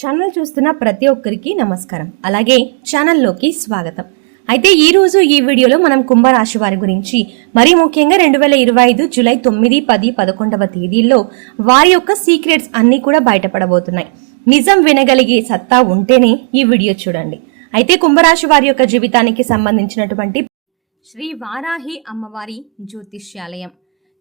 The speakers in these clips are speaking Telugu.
ఛానల్ చూస్తున్న ప్రతి ఒక్కరికి నమస్కారం. అలాగే ఛానల్లోకి స్వాగతం. అయితే ఈ రోజు ఈ వీడియోలో మనం కుంభరాశి వారి గురించి మరీ ముఖ్యంగా రెండు వేల ఇరవై ఐదు జూలై తొమ్మిది పది పదకొండవ తేదీల్లో వారి యొక్క సీక్రెట్స్ అన్నీ కూడా బయటపడబోతున్నాయి. నిజం వినగలిగే సత్తా ఉంటేనే ఈ వీడియో చూడండి. అయితే కుంభరాశి వారి యొక్క జీవితానికి సంబంధించినటువంటి శ్రీ వారాహి అమ్మవారి జ్యోతిష్యాలయం.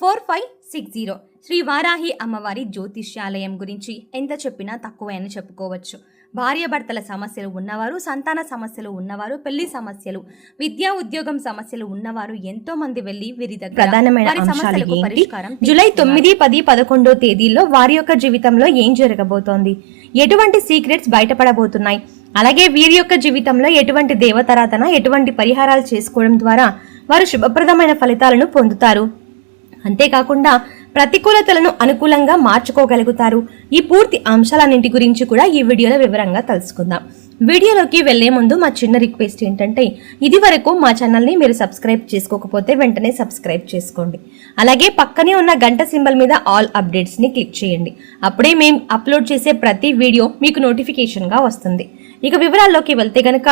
four five six zero. Shri Varahi అమ్మవారి జ్యోతిష్యాలయం గురించి ఎంత చెప్పినా తక్కువే అని చెప్పుకోవచ్చు భార్యాభర్తల సమస్యలు ఉన్నవారు సంతాన సమస్యలు ఉన్నవారు పెళ్ళి సమస్యలు విద్యా ఉద్యోగం సమస్యలు ఉన్నవారు ఎంతో మంది వెళ్ళి వీరి దగ్గర ప్రధానమైన సమస్యలకు? పరిష్కారం జూలై. తొమ్మిది పది పదకొండో తేదీల్లో వారి యొక్క జీవితంలో ఏం జరగబోతోంది? ఎటువంటి సీక్రెట్స్ బయటపడబోతున్నాయి? అలాగే వీరి యొక్క జీవితంలో ఎటువంటి దేవతారాధన ఎటువంటి పరిహారాలు చేసుకోవడం ద్వారా వారు శుభప్రదమైన ఫలితాలను పొందుతారు? అంతేకాకుండా ప్రతికూలతలను అనుకూలంగా మార్చుకోగలుగుతారు. ఈ పూర్తి అంశాలన్నింటి గురించి కూడా ఈ వీడియోలో వివరంగా తెలుసుకుందాం. వీడియోలోకి వెళ్ళే ముందు మా చిన్న రిక్వెస్ట్ ఏంటంటే ఇది వరకు మా ఛానల్ని మీరు సబ్స్క్రైబ్ చేసుకోకపోతే వెంటనే సబ్స్క్రైబ్ చేసుకోండి. అలాగే పక్కనే ఉన్న గంట సింబల్ మీద ఆల్ అప్డేట్స్ని క్లిక్ చేయండి. అప్పుడే మేము అప్లోడ్ చేసే ప్రతి వీడియో మీకు నోటిఫికేషన్గా వస్తుంది. ఇక వివరాల్లోకి వెళ్తే గనక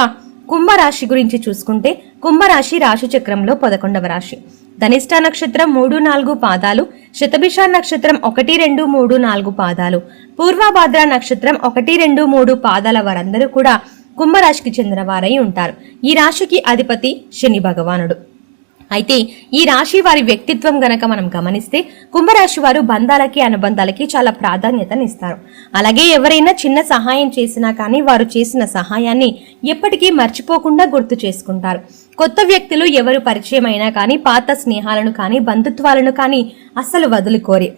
కుంభరాశి గురించి చూసుకుంటే కుంభరాశి రాశి చక్రంలో పదకొండవ రాశి. ధనిష్ట నక్షత్రం మూడు నాలుగు పాదాలు శతభిష నక్షత్రం ఒకటి రెండు మూడు నాలుగు పాదాలు పూర్వభాద్ర నక్షత్రం ఒకటి రెండు మూడు పాదాల వారందరూ కూడా కుంభరాశికి చెందిన వారై ఉంటారు. ఈ రాశికి అధిపతి శని భగవానుడు. అయితే ఈ రాశి వారి వ్యక్తిత్వం గనక మనం గమనిస్తే కుంభరాశి వారు బంధాలకి అనుబంధాలకి చాలా ప్రాధాన్యతనిస్తారు అలాగే ఎవరైనా చిన్న సహాయం చేసినా కానీ వారు చేసిన సహాయాన్ని ఎప్పటికీ మర్చిపోకుండా గుర్తు చేసుకుంటారు. కొత్త వ్యక్తులు ఎవరు పరిచయం అయినా కానీ పాత స్నేహాలను కానీ బంధుత్వాలను కానీ అస్సలు వదులుకోరి.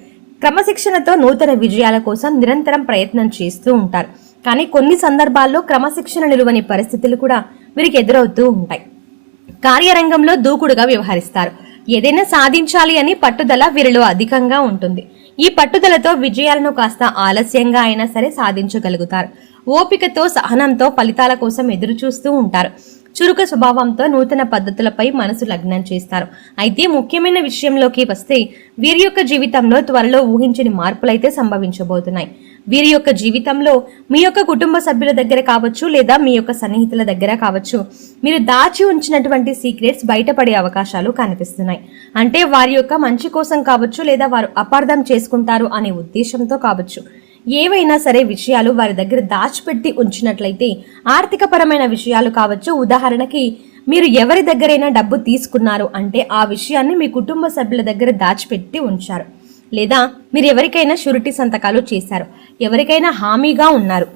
క్రమశిక్షణతో నూతన విజయాల కోసం నిరంతరం ప్రయత్నం చేస్తూ ఉంటారు. కానీ కొన్ని సందర్భాల్లో క్రమశిక్షణ నిలువని పరిస్థితులు కూడా వీరికి ఎదురవుతూ ఉంటాయి. కార్యరంగంలో దూకుడుగా వ్యవహరిస్తారు. ఏదైనా సాధించాలి అని పట్టుదల వీరిలో అధికంగా ఉంటుంది. ఈ పట్టుదలతో విజయాలను కాస్త ఆలస్యంగా అయినా సరే సాధించగలుగుతారు. ఓపికతో సహనంతో ఫలితాల కోసం ఎదురు చూస్తూ ఉంటారు. చురుక స్వభావంతో నూతన పద్ధతులపై మనసు లగ్నం చేస్తారు. అయితే ముఖ్యమైన విషయంలోకి వస్తే వీరి యొక్క జీవితంలో త్వరలో ఊహించని మార్పులైతే సంభవించబోతున్నాయి. వీరి యొక్క జీవితంలో మీ యొక్క కుటుంబ సభ్యుల దగ్గర కావచ్చు లేదా మీ యొక్క సన్నిహితుల దగ్గర కావచ్చు మీరు దాచి ఉంచినటువంటి సీక్రెట్స్ బయటపడే అవకాశాలు కనిపిస్తున్నాయి. అంటే వారి యొక్క మంచి కోసం కావచ్చు లేదా వారు అపార్థం చేసుకుంటారు అనే ఉద్దేశంతో కావచ్చు. ఏవైనా సరే విషయాలు వారి దగ్గర దాచిపెట్టి ఉంచినట్లయితే ఆర్థికపరమైన విషయాలు కావచ్చు. ఉదాహరణకి మీరు ఎవరి దగ్గరైనా డబ్బు తీసుకున్నారు అంటే ఆ విషయాన్ని మీ కుటుంబ సభ్యుల దగ్గర దాచిపెట్టి ఉంచారు. లేదా మీరు ఎవరికైనా షూరిటీ సంతకాలు చేశారు ఎవరికైనా హామీగా ఉన్నారు.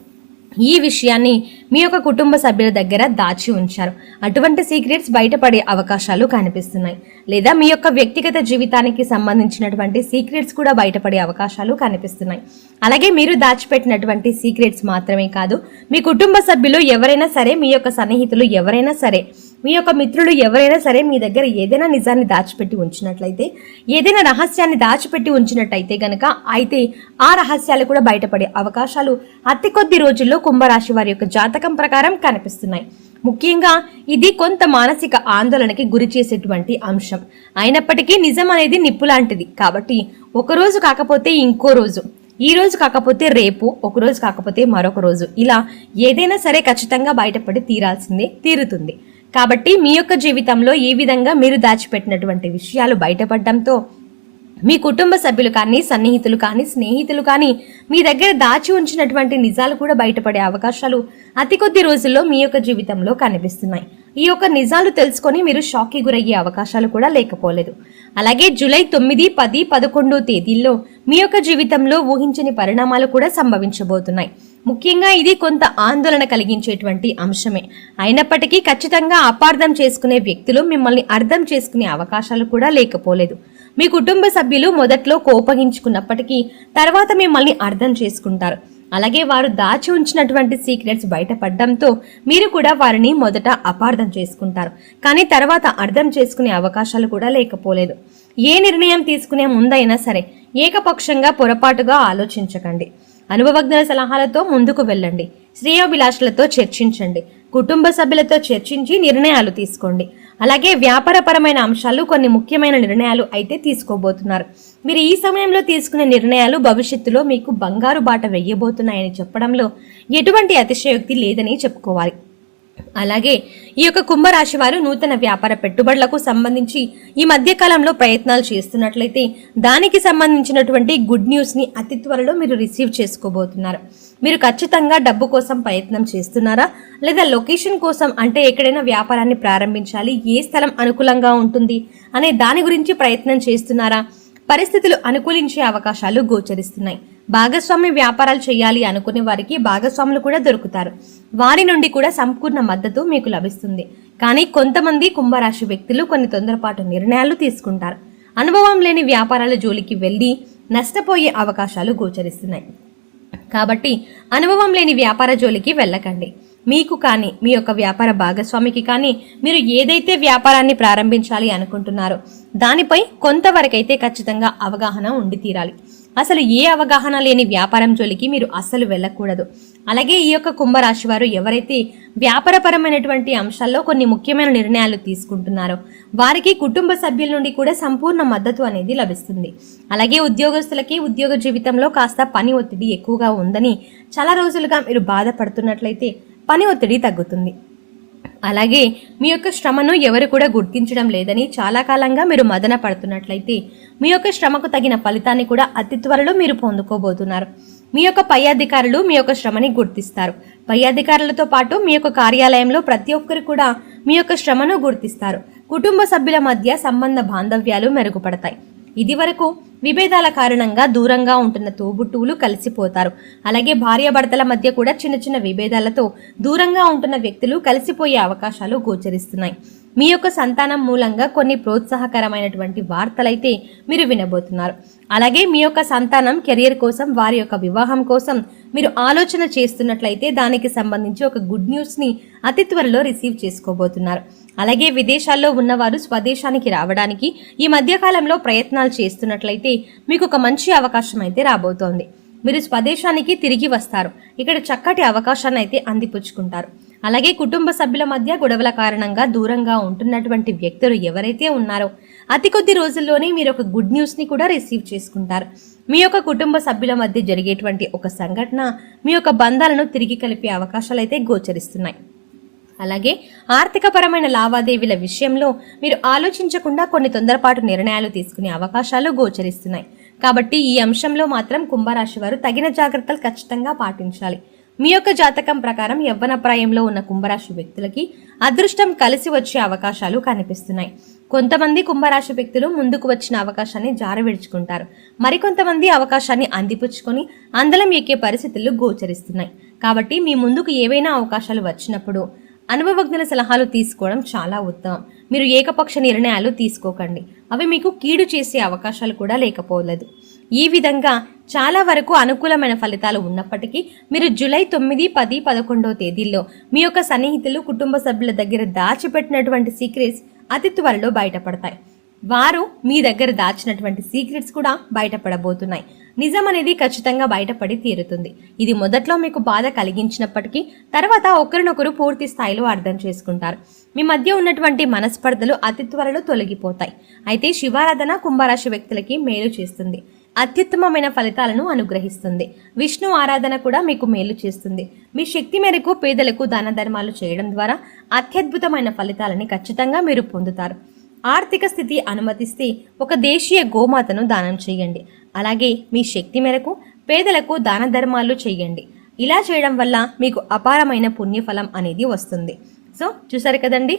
ఈ విషయాన్ని మీ యొక్క కుటుంబ సభ్యుల దగ్గర దాచి ఉంచారు. అటువంటి సీక్రెట్స్ బయటపడే అవకాశాలు కనిపిస్తున్నాయి. లేదా మీ యొక్క వ్యక్తిగత జీవితానికి సంబంధించినటువంటి సీక్రెట్స్ కూడా బయటపడే అవకాశాలు కనిపిస్తున్నాయి. అలాగే మీరు దాచిపెట్టినటువంటి సీక్రెట్స్ మాత్రమే కాదు మీ కుటుంబ సభ్యులు ఎవరైనా సరే మీ యొక్క సన్నిహితులు ఎవరైనా సరే మీ యొక్క మిత్రులు ఎవరైనా సరే మీ దగ్గర ఏదైనా నిజాన్ని దాచిపెట్టి ఉంచినట్లయితే ఏదైనా రహస్యాన్ని దాచిపెట్టి ఉంచినట్టయితే గనక అయితే ఆ రహస్యాలు కూడా బయటపడే అవకాశాలు అతి కొద్ది రోజుల్లో కుంభరాశి వారి యొక్క జాతకం ప్రకారం కనిపిస్తున్నాయి. ముఖ్యంగా ఇది కొంత మానసిక ఆందోళనకి గురి చేసేటువంటి అంశం. అయినప్పటికీ నిజం అనేది నిప్పు లాంటిది. కాబట్టి ఒక రోజు కాకపోతే ఇంకో రోజు ఈ రోజు కాకపోతే రేపు ఒక రోజు కాకపోతే మరొక రోజు ఇలా ఏదైనా సరే ఖచ్చితంగా బయటపడి తీరాల్సిందే తీరుతుంది. కాబట్టి మీ యొక్క జీవితంలో ఈ విధంగా మీరు దాచిపెట్టినటువంటి విషయాలు బయటపడడంతో మీ కుటుంబ సభ్యులు కానీ సన్నిహితులు కానీ స్నేహితులు కానీ మీ దగ్గర దాచి ఉంచినటువంటి నిజాలు కూడా బయటపడే అవకాశాలు అతి కొద్ది రోజుల్లో మీ యొక్క జీవితంలో కనిపిస్తున్నాయి. ఈ యొక్క నిజాలు తెలుసుకొని మీరు షాక్కి గురయ్యే అవకాశాలు కూడా లేకపోలేదు. అలాగే జూలై తొమ్మిది పది పదకొండు తేదీల్లో మీ యొక్క జీవితంలో ఊహించని పరిణామాలు కూడా సంభవించబోతున్నాయి. ముఖ్యంగా ఇది కొంత ఆందోళన కలిగించేటువంటి అంశమే. అయినప్పటికీ ఖచ్చితంగా అపార్థం చేసుకునే వ్యక్తులు మిమ్మల్ని అర్థం చేసుకునే అవకాశాలు కూడా లేకపోలేదు. మీ కుటుంబ సభ్యులు మొదట్లో కోపగించుకున్నప్పటికీ తర్వాత మిమ్మల్ని అర్థం చేసుకుంటారు. అలాగే వారు దాచి ఉంచినటువంటి సీక్రెట్స్ బయటపడడంతో మీరు కూడా వారిని మొదట అపార్థం చేసుకుంటారు. కానీ తర్వాత అర్థం చేసుకునే అవకాశాలు కూడా లేకపోలేదు. ఏ నిర్ణయం తీసుకునే ముందైనా సరే ఏకపక్షంగా పొరపాటుగా ఆలోచించకండి. అనుభవజ్ఞుల సలహాలతో ముందుకు వెళ్ళండి. శ్రేయోభిలాషులతో చర్చించండి. కుటుంబ సభ్యులతో చర్చించి నిర్ణయాలు తీసుకోండి. అలాగే వ్యాపారపరమైన అంశాలు కొన్ని ముఖ్యమైన నిర్ణయాలు అయితే తీసుకోబోతున్నారు. మీరు ఈ సమయంలో తీసుకునే నిర్ణయాలు భవిష్యత్తులో మీకు బంగారు బాట వెయ్యబోతున్నాయని చెప్పడంలో ఎటువంటి అతిశయోక్తి లేదని చెప్పుకోవాలి. అలాగే ఈ యొక్క కుంభరాశి వారు నూతన వ్యాపార పెట్టుబడులకు సంబంధించి ఈ మధ్య కాలంలో ప్రయత్నాలు చేస్తున్నట్లయితే దానికి సంబంధించినటువంటి గుడ్ న్యూస్ని అతి త్వరలో మీరు రిసీవ్ చేసుకోబోతున్నారు. మీరు ఖచ్చితంగా డబ్బు కోసం ప్రయత్నం చేస్తున్నారా? లేదా లొకేషన్ కోసం అంటే ఎక్కడైనా వ్యాపారాన్ని ప్రారంభించాలి ఏ స్థలం అనుకూలంగా ఉంటుంది అనే దాని గురించి ప్రయత్నం చేస్తున్నారా? పరిస్థితులు అనుకూలించే అవకాశాలు గోచరిస్తున్నాయి. భాగస్వామ్య వ్యాపారాలు చేయాలి అనుకునే వారికి భాగస్వాములు కూడా దొరుకుతారు. వారి నుండి కూడా సంపూర్ణ మద్దతు మీకు లభిస్తుంది. కానీ కొంతమంది కుంభరాశి వ్యక్తులు కొన్ని తొందరపాటు నిర్ణయాలు తీసుకుంటారు. అనుభవం లేని వ్యాపారాల జోలికి వెళ్ళి నష్టపోయే అవకాశాలు గోచరిస్తున్నాయి. కాబట్టి అనుభవం లేని వ్యాపార జోలికి వెళ్ళకండి. మీకు కానీ మీ యొక్క వ్యాపార భాగస్వామికి కానీ మీరు ఏదైతే వ్యాపారాన్ని ప్రారంభించాలి అనుకుంటున్నారో దానిపై కొంతవరకైతే ఖచ్చితంగా అవగాహన ఉండి తీరాలి. అసలు ఏ అవగాహన లేని వ్యాపారం జోలికి మీరు అస్సలు వెళ్ళకూడదు. అలాగే ఈ యొక్క కుంభరాశి వారు ఎవరైతే వ్యాపారపరమైనటువంటి అంశాల్లో కొన్ని ముఖ్యమైన నిర్ణయాలు తీసుకుంటున్నారో వారికి కుటుంబ సభ్యుల నుండి కూడా సంపూర్ణ మద్దతు అనేది లభిస్తుంది. అలాగే ఉద్యోగస్తులకి ఉద్యోగ జీవితంలో కాస్త పని ఒత్తిడి ఎక్కువగా ఉందని చాలా రోజులుగా మీరు బాధపడుతున్నట్లయితే పని ఒత్తిడి తగ్గుతుంది. అలాగే మీ యొక్క శ్రమను ఎవరు కూడా గుర్తించడం లేదని చాలా కాలంగా మీరు మదన పడుతున్నట్లయితే మీ యొక్క శ్రమకు తగిన ఫలితాన్ని కూడా అతి త్వరలో మీరు పొందుకోబోతున్నారు. మీ యొక్క పై అధికారులు మీ యొక్క శ్రమని గుర్తిస్తారు. పై అధికారులతో పాటు మీ యొక్క కార్యాలయంలో ప్రతి ఒక్కరు కూడా మీ యొక్క శ్రమను గుర్తిస్తారు. కుటుంబ సభ్యుల మధ్య సంబంధ బాంధవ్యాలు మెరుగుపడతాయి. ఇది వరకు విభేదాల కారణంగా దూరంగా ఉంటున్న తోబుట్టువులు కలిసిపోతారు. అలాగే భార్యాభర్తల మధ్య కూడా చిన్న చిన్న విభేదాలతో దూరంగా ఉంటున్న వ్యక్తులు కలిసిపోయే అవకాశాలు గోచరిస్తున్నాయి. మీ యొక్క సంతానం మూలంగా కొన్ని ప్రోత్సాహకరమైనటువంటి వార్తలైతే మీరు వినబోతున్నారు. అలాగే మీ యొక్క సంతానం కెరియర్ కోసం వారి యొక్క వివాహం కోసం మీరు ఆలోచన చేస్తున్నట్లయితే దానికి సంబంధించి ఒక గుడ్ న్యూస్ని అతి త్వరలో రిసీవ్ చేసుకోబోతున్నారు. అలాగే విదేశాల్లో ఉన్నవారు స్వదేశానికి రావడానికి ఈ మధ్యకాలంలో ప్రయత్నాలు చేస్తున్నట్లయితే మీకు ఒక మంచి అవకాశం అయితే రాబోతోంది. మీరు స్వదేశానికి తిరిగి వస్తారు. ఇక్కడ చక్కటి అవకాశాన్ని అయితే అందిపుచ్చుకుంటారు. అలాగే కుటుంబ సభ్యుల మధ్య గొడవల కారణంగా దూరంగా ఉంటున్నటువంటి వ్యక్తులు ఎవరైతే ఉన్నారో అతి కొద్ది రోజుల్లోనే మీరు ఒక గుడ్ న్యూస్ని కూడా రిసీవ్ చేసుకుంటారు. మీ యొక్క కుటుంబ సభ్యుల మధ్య జరిగేటువంటి ఒక సంఘటన మీ యొక్క బంధాలను తిరిగి కలిపే అవకాశాలు అయితే గోచరిస్తున్నాయి. అలాగే ఆర్థికపరమైన లావాదేవీల విషయంలో మీరు ఆలోచించకుండా కొన్ని తొందరపాటు నిర్ణయాలు తీసుకునే అవకాశాలు గోచరిస్తున్నాయి. కాబట్టి ఈ అంశంలో మాత్రం కుంభరాశి వారు తగిన జాగ్రత్తలు ఖచ్చితంగా పాటించాలి. మీ యొక్క జాతకం ప్రకారం యవ్వనప్రాయంలో ఉన్న కుంభరాశి వ్యక్తులకి అదృష్టం కలిసి వచ్చే అవకాశాలు కనిపిస్తున్నాయి. కొంతమంది కుంభరాశి వ్యక్తులు ముందుకు వచ్చిన అవకాశాన్ని జారవిడుచుకుంటారు. మరికొంతమంది అవకాశాన్ని అందిపుచ్చుకొని అందలం ఎక్కే పరిస్థితులు గోచరిస్తున్నాయి. కాబట్టి మీ ముందుకు ఏవైనా అవకాశాలు వచ్చినప్పుడు అనుభవజ్ఞుల సలహాలు తీసుకోవడం చాలా ఉత్తమం. మీరు ఏకపక్ష నిర్ణయాలు తీసుకోకండి. అవి మీకు కీడు చేసే అవకాశాలు కూడా లేకపోలేదు. ఈ విధంగా చాలా వరకు అనుకూలమైన ఫలితాలు ఉన్నప్పటికీ మీరు జూలై తొమ్మిది పది పదకొండవ తేదీల్లో మీ యొక్క సన్నిహితులు కుటుంబ సభ్యుల దగ్గర దాచిపెట్టినటువంటి సీక్రెట్స్ అతి త్వరలో బయటపడతాయి. వారు మీ దగ్గర దాచినటువంటి సీక్రెట్స్ కూడా బయటపడబోతున్నాయి. నిజం అనేది ఖచ్చితంగా బయటపడి తీరుతుంది. ఇది మొదట్లో మీకు బాధ కలిగించినప్పటికీ తర్వాత ఒకరినొకరు పూర్తి స్థాయిలో అర్థం చేసుకుంటారు. మీ మధ్య ఉన్నటువంటి మనస్పర్ధలు అతి త్వరలో తొలగిపోతాయి. అయితే శివారాధన కుంభరాశి వ్యక్తులకి మేలు చేస్తుంది. అత్యుత్తమమైన ఫలితాలను అనుగ్రహిస్తుంది. విష్ణు ఆరాధన కూడా మీకు మేలు చేస్తుంది. మీ శక్తి మేరకు పేదలకు దాన ధర్మాలు చేయడం ద్వారా అత్యద్భుతమైన ఫలితాలని ఖచ్చితంగా మీరు పొందుతారు. ఆర్థిక స్థితి అనుమతిస్తే ఒక దేశీయ గోమాతను దానం చేయండి. అలాగే మీ శక్తి మేరకు పేదలకు దాన ధర్మాలు చేయండి. ఇలా చేయడం వల్ల మీకు అపారమైన పుణ్యఫలం అనేది వస్తుంది. సో చూసారు కదండి?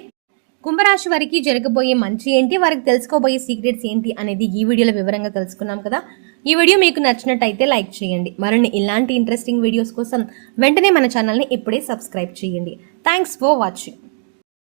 కుంభరాశి వారికి జరగబోయే మంచి ఏంటి? వారికి తెలుసుకోబోయే సీక్రెట్స్ ఏంటి? అనేది ఈ వీడియోలో వివరంగా తెలుసుకున్నాం కదా. ఈ వీడియో మీకు నచ్చినట్టయితే లైక్ చేయండి. మరిన్ని ఇలాంటి ఇంట్రెస్టింగ్ వీడియోస్ కోసం వెంటనే మన ఛానల్ని ఇప్పుడే సబ్స్క్రైబ్ చేయండి. Thanks for watching